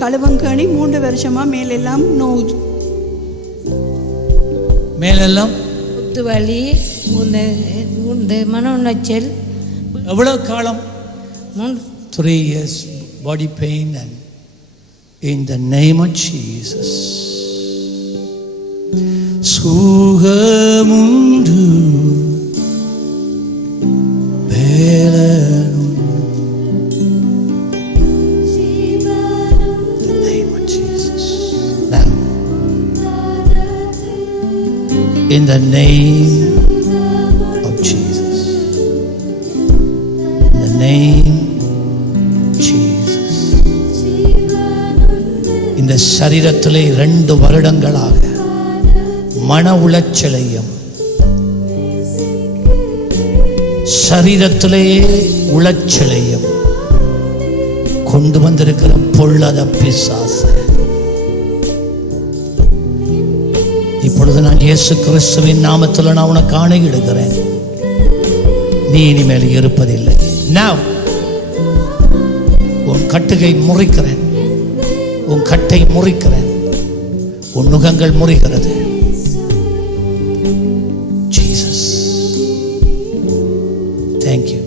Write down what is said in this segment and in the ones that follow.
களுவங்கணி மூன்று வருஷமாக மேலெல்லாம் நோவுது மேலெல்லாம்? குத்து வலி இந்த இந்த மன உளைச்சல் எவ்வளவு காலம் three years body pain and in the name of Jesus சுகமுண்டு in the name of Jesus. In the name of Jesus. இந்த சரீரத்திலே ரெண்டு வருடங்களாக மன உளைச்சலையும் சரீரத்திலே உளைச்சலையும் கொண்டு வந்திருக்கிற பொல்லாத பிசாசு இப்பொழுது நான் இயேசு கிறிஸ்துவின் நாமத்தில் நான் உனக்கு ஆணையிடுகிறேன் நீ இனிமேல் இருப்பதில்லை. Now, உன் கட்டுகை முறிக்கிறேன். உன் கட்டை முறிக்கிறேன். உன் நுகங்கள் முறிகிறது. ஜீசஸ் தேங்க்யூ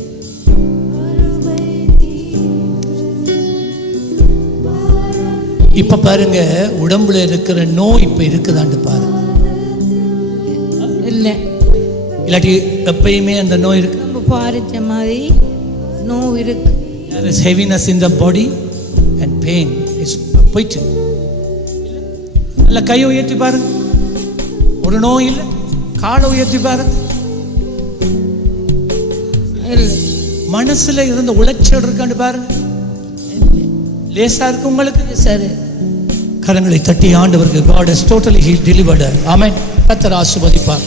இப்ப பாருங்க உடம்புல இருக்கிற நோய் இப்ப இருக்குதான்னு பாருங்க. இல்லை. இல்லாட்டி எப்பயுமே அந்த நோய் இருக்கு. நம்ம பாரிச்ச மாதிரி நோவு இருக்கு. There is heaviness in the body and pain is போயிட்டு நல்ல கையை உயர்த்தி பாருங்க. ஒரு நோய் இல்லை. காலை உயர்த்தி பாருங்க. மனசுல இருந்த உளைச்சல் இருக்கான்னு பாருங்க. லேசா இருக்கு உங்களுக்கு? சரி. கரங்களை தட்டி ஆண்டவருக்கு God has totally he delivered. Her. ஆமென் கர்த்தர் ஆசீர்வதிப்பார்.